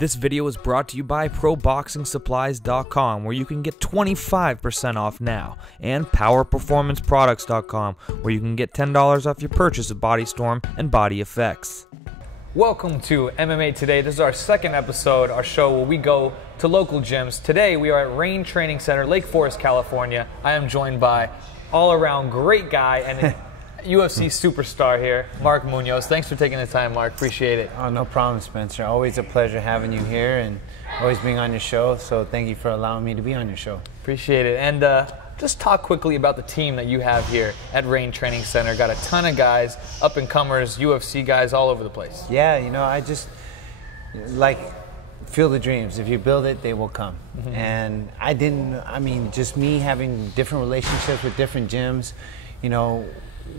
This video is brought to you by ProBoxingSupplies.com, where you can get 25% off now, and PowerPerformanceProducts.com, where you can get $10 off your purchase of Body Storm and Body Effects. Welcome to MMA Today. This is our second episode, our show where we go to local gyms. Today we are at Rain Training Center, Lake Forest, California. I am joined by all-around great guy and UFC superstar here, Mark Munoz. Thanks for taking the time, Mark. Appreciate it. Oh, no problem, Spencer. Always a pleasure having you here and always being on your show. So thank you for allowing me to be on your show. Appreciate it. And just talk quickly about the team that you have here at Rain Training Center. Got a ton of guys, up-and-comers, UFC guys all over the place. Yeah, you know, I just like Field of Dreams. If you build it, they will come. Mm-hmm. And just me having different relationships with different gyms, you know,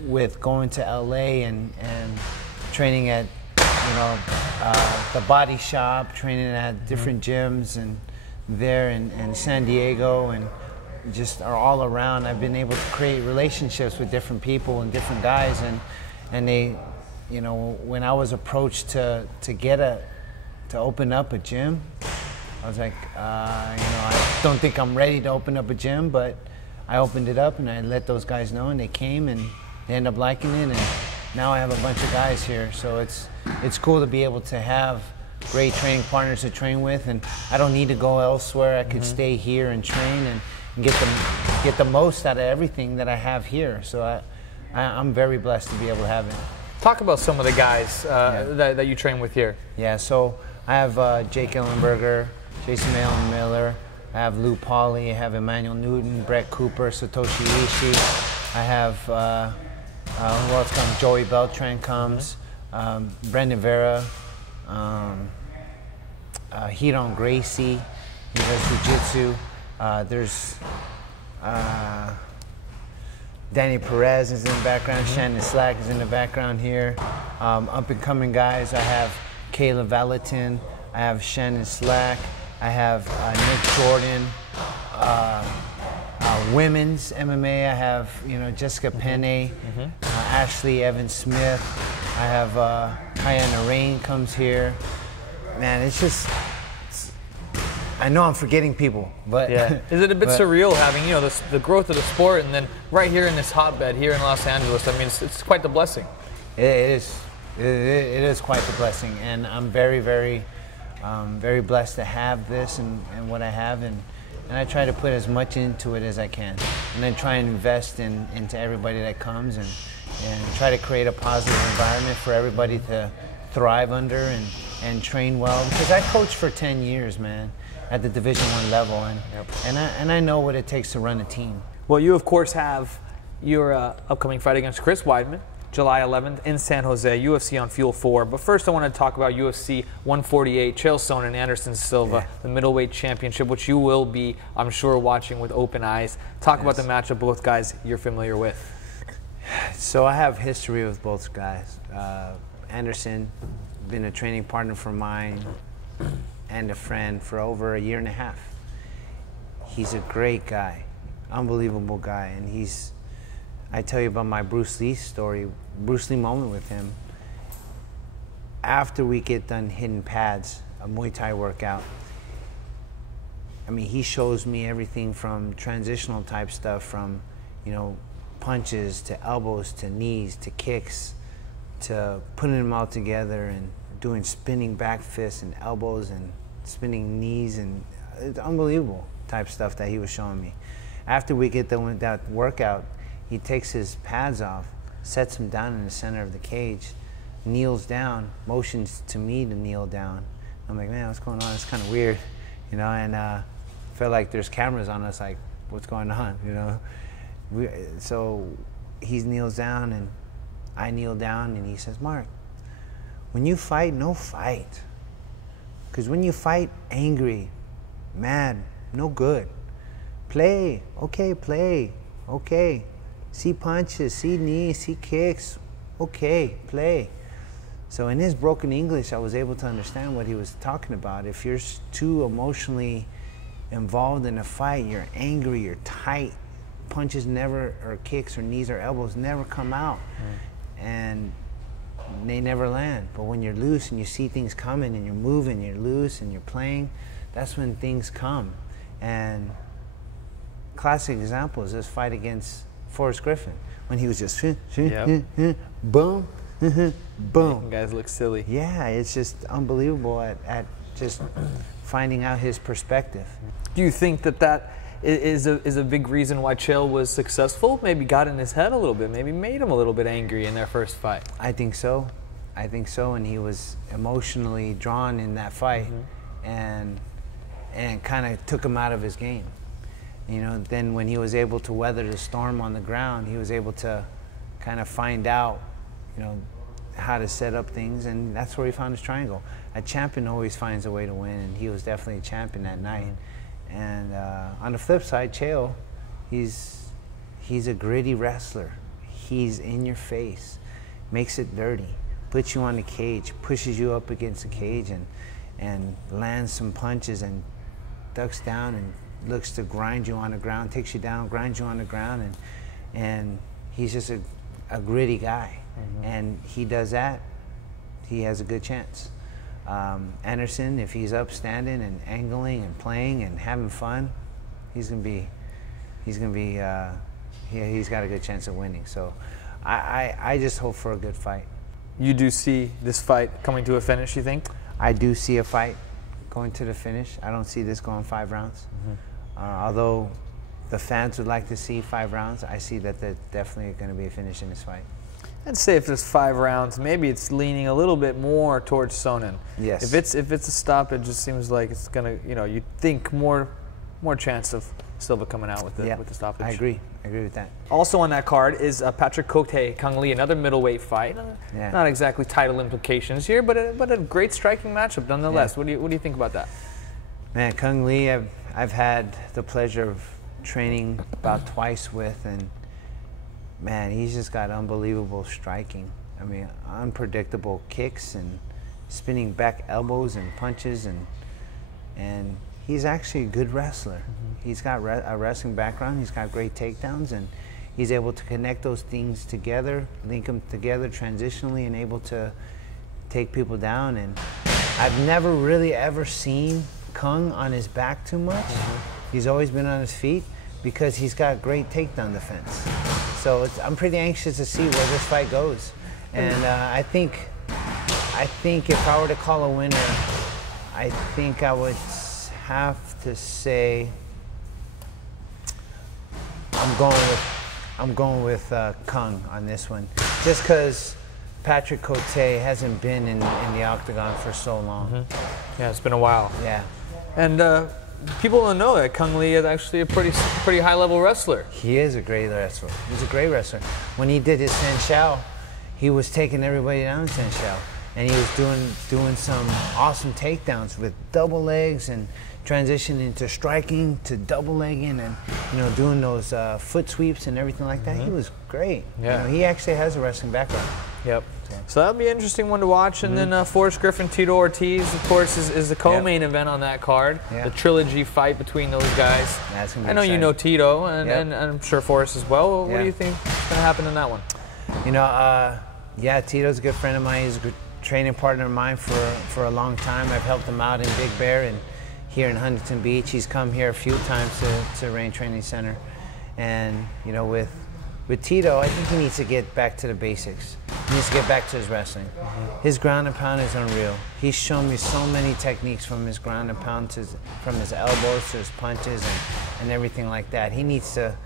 with going to LA and training at, the Body Shop, training at different gyms and there in San Diego, and just are all around. I've been able to create relationships with different people and different guys, and they, you know, when I was approached to open up a gym, I was like, I don't think I'm ready to open up a gym, but I opened it up and I let those guys know, and they came and they end up liking it, and now I have a bunch of guys here. So it's cool to be able to have great training partners to train with, and I don't need to go elsewhere. I could stay here and train and get the most out of everything that I have here. So I'm very blessed to be able to have it. Talk about some of the guys that you train with here. Yeah, so I have Jake Ellenberger, Jason Malin Miller, I have Lou Pauly, I have Emmanuel Newton, Brett Cooper, Satoshi Ishii. I have, who else comes? Joey Beltran comes, Brendan Vera, Hiron Gracie, he does jiu-jitsu. There's Danny Perez is in the background, Shannon Slack is in the background here. Up-and-coming guys, I have Kayla Valentin, I have Shannon Slack, I have Nick Jordan. Women's MMA, I have Jessica Penne, Ashley Evans Smith. I have Kiana Rain comes here. Man, it's just, I know I'm forgetting people, but yeah. Is it a bit surreal having the growth of the sport, and then right here in this hotbed here in Los Angeles? I mean, it's quite the blessing. It is. It is quite the blessing, and I'm very, very, very blessed to have this and what I have, and I try to put as much into it as I can, and then try and invest into everybody that comes, and try to create a positive environment for everybody to thrive under and train well. Because I coached for 10 years, man, at the Division I level, and I know what it takes to run a team. Well, you of course have your upcoming fight against Chris Weidman, July 11th in San Jose, UFC on Fuel 4. But first I want to talk about UFC 148, Chael Sonnen and Anderson Silva, the middleweight championship, which you will be, I'm sure, watching with open eyes. Talk about the matchup, both guys you're familiar with. So I have history with both guys. Anderson, been a training partner for mine and a friend for over 1.5 years. He's a great guy, unbelievable guy, and I tell you about my Bruce Lee story, Bruce Lee moment with him. After we get done hitting pads, a Muay Thai workout, I mean, he shows me everything from transitional type stuff, from, punches to elbows to knees to kicks to putting them all together and doing spinning back fists and elbows and spinning knees, and it's unbelievable type stuff that he was showing me. After we get done with that workout, he takes his pads off, sets them down in the center of the cage, kneels down, motions to me to kneel down. I'm like, man, what's going on? It's kind of weird, and felt like there's cameras on us, like, what's going on, So he kneels down and I kneel down, and he says, Mark, when you fight, no fight. Because when you fight angry, mad, no good. Play, okay, play, okay. See punches, see knees, see kicks, okay, play. So in his broken English, I was able to understand what he was talking about. If you're too emotionally involved in a fight, you're angry, you're tight, punches never, or kicks or knees or elbows never come out. And they never land. But when you're loose and you see things coming and you're moving, you're loose and you're playing, that's when things come. And classic example is this fight against Forrest Griffin, when he was just boom, boom. You guys look silly. Yeah, it's just unbelievable at just finding out his perspective. Do you think that is a big reason why Chael was successful? Maybe got in his head a little bit, maybe made him a little bit angry in their first fight? I think so. I think so, and he was emotionally drawn in that fight, and kind of took him out of his game. You know, then when he was able to weather the storm on the ground, he was able to kind of find out, you know, how to set up things, and that's where he found his triangle. A champion always finds a way to win, and he was definitely a champion that night. And on the flip side, Chael, he's a gritty wrestler. He's in your face, makes it dirty, puts you on the cage, pushes you up against the cage, and lands some punches and ducks down and looks to grind you on the ground, takes you down, grinds you on the ground, and he's just a gritty guy. And he does that, he has a good chance. Anderson, if he's up standing and angling and playing and having fun, he's got a good chance of winning. So I just hope for a good fight. You do see this fight coming to a finish, you think? I do see a fight going to the finish. I don't see this going 5 rounds. Although the fans would like to see 5 rounds, I see that there's definitely going to be a finish in this fight. I'd say if there's 5 rounds, maybe it's leaning a little bit more towards Sonnen. Yes. If it's a stop, it just seems like it's gonna, you know, you think more chance of Silva coming out with the stoppage. I agree with that. Also on that card is Patrick Cote, Cung, another middleweight fight. Not exactly title implications here, but a great striking matchup nonetheless. What do you think about that? Man, Cung, I've had the pleasure of training about twice with, and man, he's just got unbelievable striking. I mean, unpredictable kicks and spinning back elbows and punches, and he's actually a good wrestler. He's got a wrestling background. He's got great takedowns, and he's able to connect those things together, link them together transitionally, and able to take people down. And I've never really ever seen Cung on his back too much. He's always been on his feet because he's got great takedown defense. So I'm pretty anxious to see where this fight goes. And I think if I were to call a winner, I think I would have to say I'm going with Cung on this one, just because Patrick Cote hasn't been in the octagon for so long. Yeah, it's been a while. Yeah. And people don't know that Cung Le is actually a pretty high-level wrestler. He is a great wrestler. He's a great wrestler. When he did his San Xiao, he was taking everybody down in San Xiao, and he was doing some awesome takedowns with double legs and transitioning into striking to double legging, and doing those foot sweeps and everything like that. He was great. Yeah. He actually has a wrestling background. Yep. So that'll be an interesting one to watch. And then Forrest Griffin, Tito Ortiz, of course, is the co-main event on that card. The trilogy fight between those guys. That's gonna be I know exciting. You know Tito, and I'm sure Forrest as well. What do you think is going to happen in that one? Yeah, Tito's a good friend of mine. He's a good training partner of mine for a long time. I've helped him out in Big Bear and here in Huntington Beach. He's come here a few times to Rain Training Center. And, with Tito, I think he needs to get back to the basics. He needs to get back to his wrestling. His ground and pound is unreal. He's shown me so many techniques from his ground and pound from his elbows to his punches and everything like that. He needs to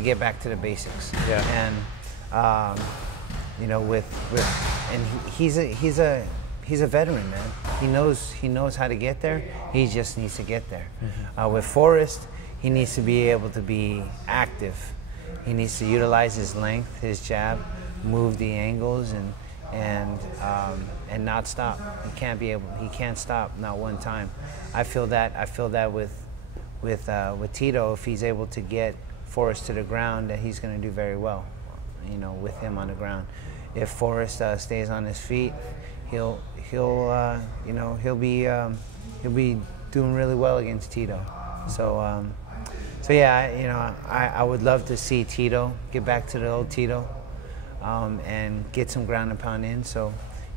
get back to the basics. Yeah. And he's a veteran, man. He knows how to get there. He just needs to get there. With Forrest, he needs to be able to be active. He needs to utilize his length, his jab, move the angles, and not stop. He can't stop, not one time. I feel that with Tito, if he's able to get Forrest to the ground, that he's going to do very well, with him on the ground. If Forrest stays on his feet, he'll be doing really well against Tito. So yeah, I would love to see Tito get back to the old Tito. and get some ground and pound in. So,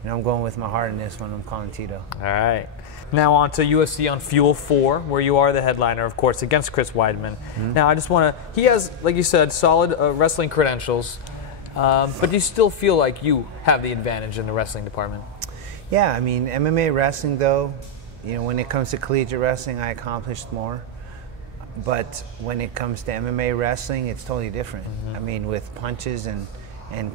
I'm going with my heart in this one. I'm calling Tito. All right. Now on to UFC on Fuel 4, where you are the headliner, of course, against Chris Weidman. Now I just want to, he has, like you said, solid wrestling credentials, but do you still feel like you have the advantage in the wrestling department? Yeah, I mean, MMA wrestling, though, when it comes to collegiate wrestling, I accomplished more. But when it comes to MMA wrestling, it's totally different. I mean, with punches and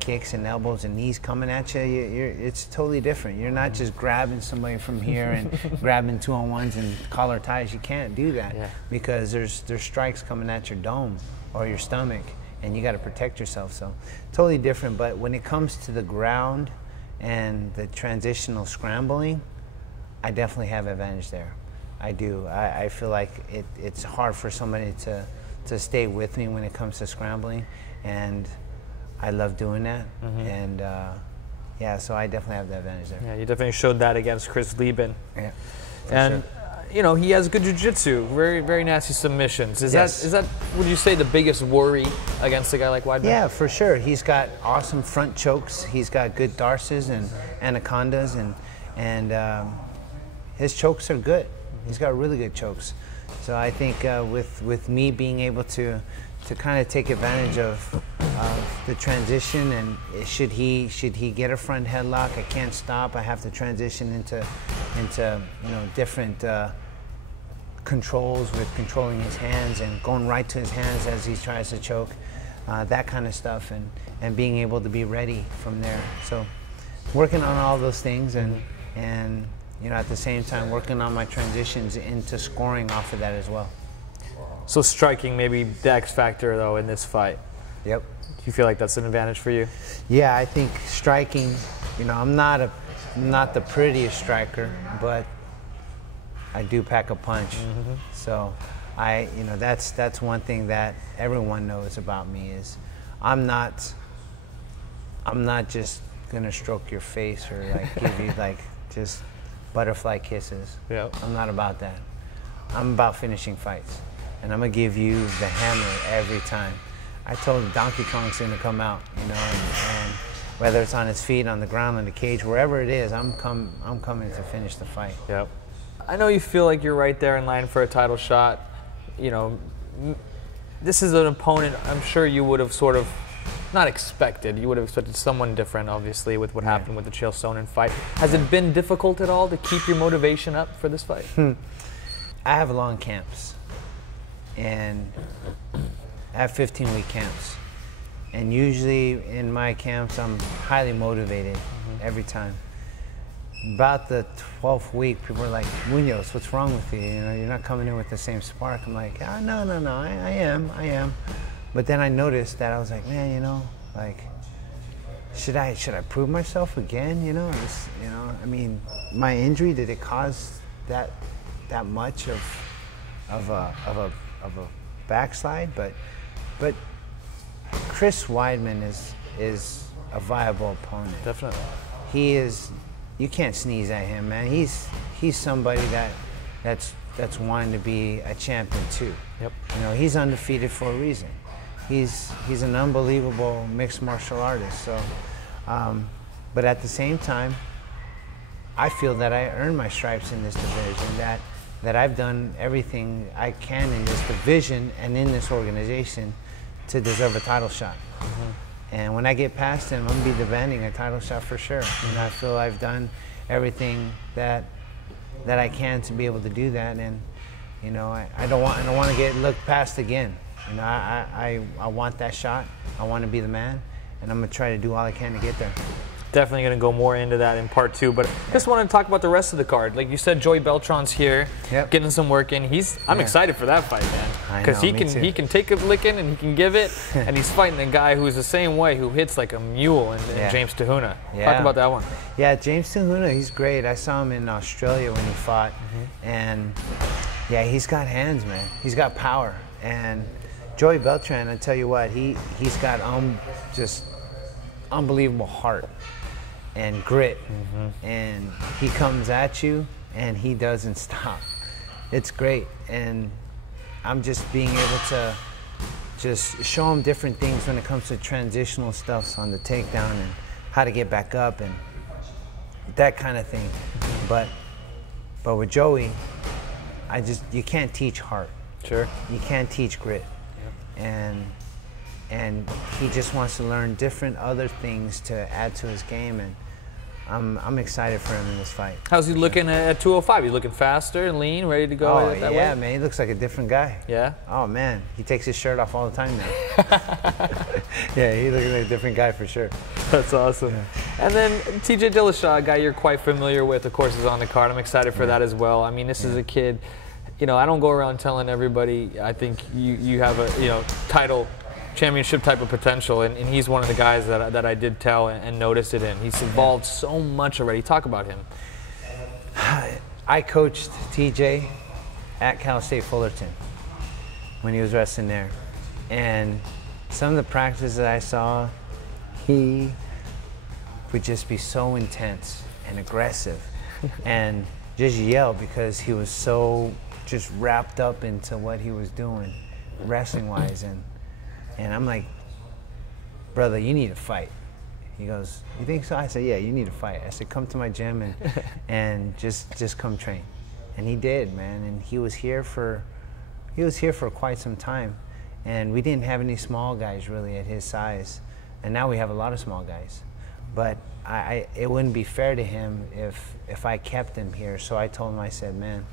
kicks and elbows and knees coming at you, it's totally different. You're not just grabbing somebody from here and grabbing 2-on-1s and collar ties. You can't do that because there's strikes coming at your dome or your stomach, and you got to protect yourself. So totally different. But when it comes to the ground and the transitional scrambling, I definitely have advantage there. I do. I feel like it's hard for somebody to stay with me when it comes to scrambling, and I love doing that. And yeah, so I definitely have the advantage there. Yeah, you definitely showed that against Chris Weidman. Yeah, and sure. He has good jiu-jitsu, very nasty submissions. Is that would you say the biggest worry against a guy like Weidman? Yeah, for sure. He's got awesome front chokes. He's got good darces and anacondas, and his chokes are good. He's got really good chokes. So I think with me being able to kind of take advantage of the transition, and should he get a front headlock, I can't stop. I have to transition into different controls with controlling his hands and going right to his hands as he tries to choke, that kind of stuff, and being able to be ready from there. So working on all those things, and at the same time working on my transitions into scoring off of that as well. So striking maybe the X factor though in this fight. Yep. Do you feel like that's an advantage for you? Yeah, I think striking, I'm not the prettiest striker, but I do pack a punch. So that's one thing that everyone knows about me is I'm not just gonna stroke your face or like give you like just butterfly kisses. Yep. I'm not about that. I'm about finishing fights, and I'm gonna give you the hammer every time. I told Donkey Kong's gonna come out, and whether it's on his feet, on the ground, in the cage, wherever it is, I'm coming to finish the fight. Yep. I know you feel like you're right there in line for a title shot. This is an opponent I'm sure you would have sort of not expected. You would have expected someone different, obviously, with what happened with the Chael Sonnen fight. Has it been difficult at all to keep your motivation up for this fight? I have long camps, and I have 15-week camps. And usually in my camps, I'm highly motivated every time. About the 12th week, people are like, Munoz, what's wrong with you? You're not coming in with the same spark. I'm like, no, I am. But then I noticed that I was like, man, should I prove myself again? I mean, my injury, did it cause that much of a backslide? But Chris Weidman is a viable opponent. Definitely. He is. You can't sneeze at him, man. He's somebody that's wanting to be a champion too. Yep. He's undefeated for a reason. He's an unbelievable mixed martial artist. So, but at the same time, I feel that I earned my stripes in this division. That I've done everything I can in this division and in this organization to deserve a title shot. And when I get past him, I'm gonna be demanding a title shot for sure. And I feel I've done everything that I can to be able to do that. And I don't want to get looked past again. I want that shot. I want to be the man, and I'm gonna try to do all I can to get there. Definitely going to go more into that in part 2, but just wanted to talk about the rest of the card. Like you said, Joey Beltran's here, getting some work in. I'm excited for that fight, man, because he can take a licking and he can give it, and he's fighting a guy who's the same way, who hits like a mule, in James Tahuna. Talk about that one. Yeah, James Tahuna, he's great. I saw him in Australia when he fought, and yeah, he's got hands, man. He's got power, and Joey Beltran, I tell you what, he's got just unbelievable heart and grit, and he comes at you and he doesn't stop. It's great, and I'm just being able to just show him different things when it comes to transitional stuff on the takedown and how to get back up and that kind of thing. But with Joey, you can't teach heart. Sure. You can't teach grit. Yep. And he just wants to learn different other things to add to his game, and I'm excited for him in this fight. How's he looking at 205? You looking faster and lean, ready to go? Oh, yeah, man. He looks like a different guy. Yeah? Oh, man. He takes his shirt off all the time now. Yeah, he looks like a different guy for sure. That's awesome. Yeah. And then TJ Dillashaw, a guy you're quite familiar with, of course, is on the card. I'm excited for that as well. I mean, this is a kid, you know, I don't go around telling everybody, I think you have a, you know, title championship type of potential, and he's one of the guys that I did tell and noticed it in. He's evolved so much already. Talk about him. I coached TJ at Cal State Fullerton when he was wrestling there, and some of the practices that I saw, he would just be so intense and aggressive and just yell because he was so just wrapped up into what he was doing wrestling wise. And I'm like, brother, you need to fight. He goes, you think so? I said, yeah, you need to fight. I said, come to my gym and just come train. And he did, man. And he was here for quite some time. And we didn't have any small guys really at his size. And now we have a lot of small guys. But it wouldn't be fair to him if I kept him here. So I told him, I said, man,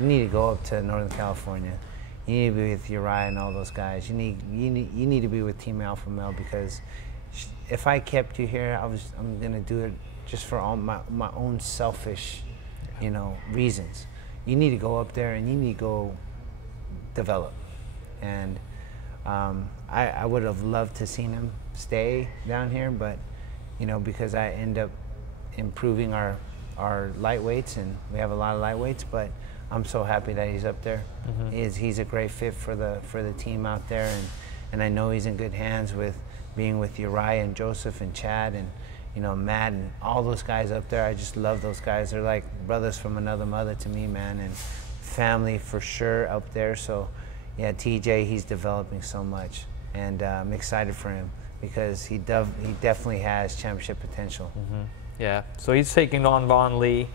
you need to go up to Northern California. You need to be with Uriah and all those guys. You need to be with Team Alpha Male, because if I kept you here, I'm gonna do it just for all my own selfish, you know, reasons. You need to go up there and you need to go develop. And I would have loved to seen him stay down here, but you know, because I end up improving our lightweights, and we have a lot of lightweights, but I'm so happy that he's up there. He's a great fit for the team out there, and I know he's in good hands with being with Uriah and Joseph and Chad and, you know, Matt and all those guys up there. I just love those guys. They're like brothers from another mother to me, man, and family for sure up there. So yeah, TJ, he's developing so much, and I'm excited for him because he definitely has championship potential. Yeah, so he's taking on Von Lee.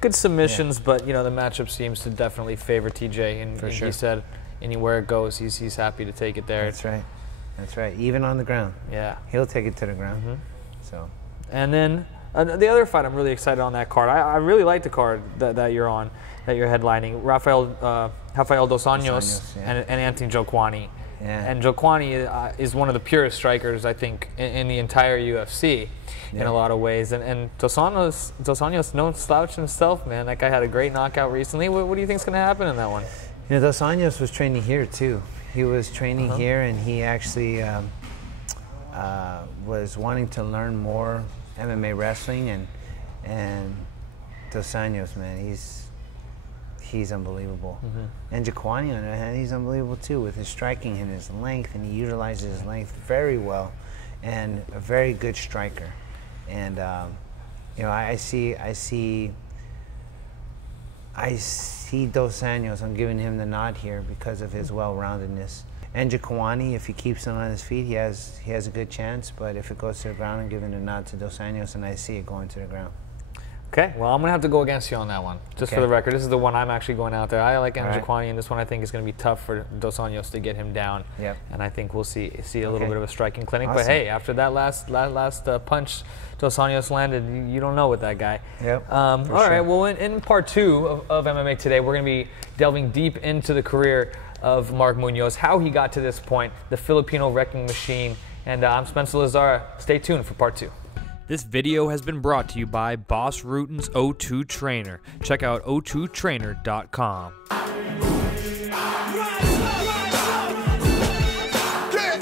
Good submissions, but you know, the matchup seems to definitely favor TJ, and sure. He said anywhere it goes, he's happy to take it there. That's right. That's right. Even on the ground. Yeah. He'll take it to the ground. So. And then the other fight, I'm really excited on that card. I really like the card that you're on, that you're headlining. Rafael Dos Anjos and Anthony Joquani. Yeah. And Joquani is one of the purest strikers, I think, in the entire UFC. In a lot of ways, and Dos Anjos, no slouch himself, man. That guy had a great knockout recently. What do you think is going to happen in that one? You know, Dos Anjos was training here too. He was training here, and he actually was wanting to learn more MMA wrestling, and Dos Anjos, man, he's unbelievable. And Joquani, on the other hand, he's unbelievable too, with his striking and his length, and he utilizes his length very well, and a very good striker. And you know, I see Dos Anjos. I'm giving him the nod here because of his well-roundedness. And Joquani, if he keeps him on his feet, he has a good chance. But if it goes to the ground, I'm giving a nod to Dos Anjos, and I see it going to the ground. Okay, well, I'm going to have to go against you on that one. Just for the record, this is the one I'm actually going out there. I like Joquani, and this one I think is going to be tough for Dos Anjos to get him down. And I think we'll see a little bit of a striking clinic. Awesome. But hey, after that last punch Dos Anjos landed, you don't know with that guy. All right, well, in part 2 of MMA Today, we're going to be delving deep into the career of Mark Munoz, how he got to this point, the Filipino wrecking machine. And I'm Spencer Lazara. Stay tuned for part 2. This video has been brought to you by Boss Rutan's O2 Trainer. Check out o2trainer.com.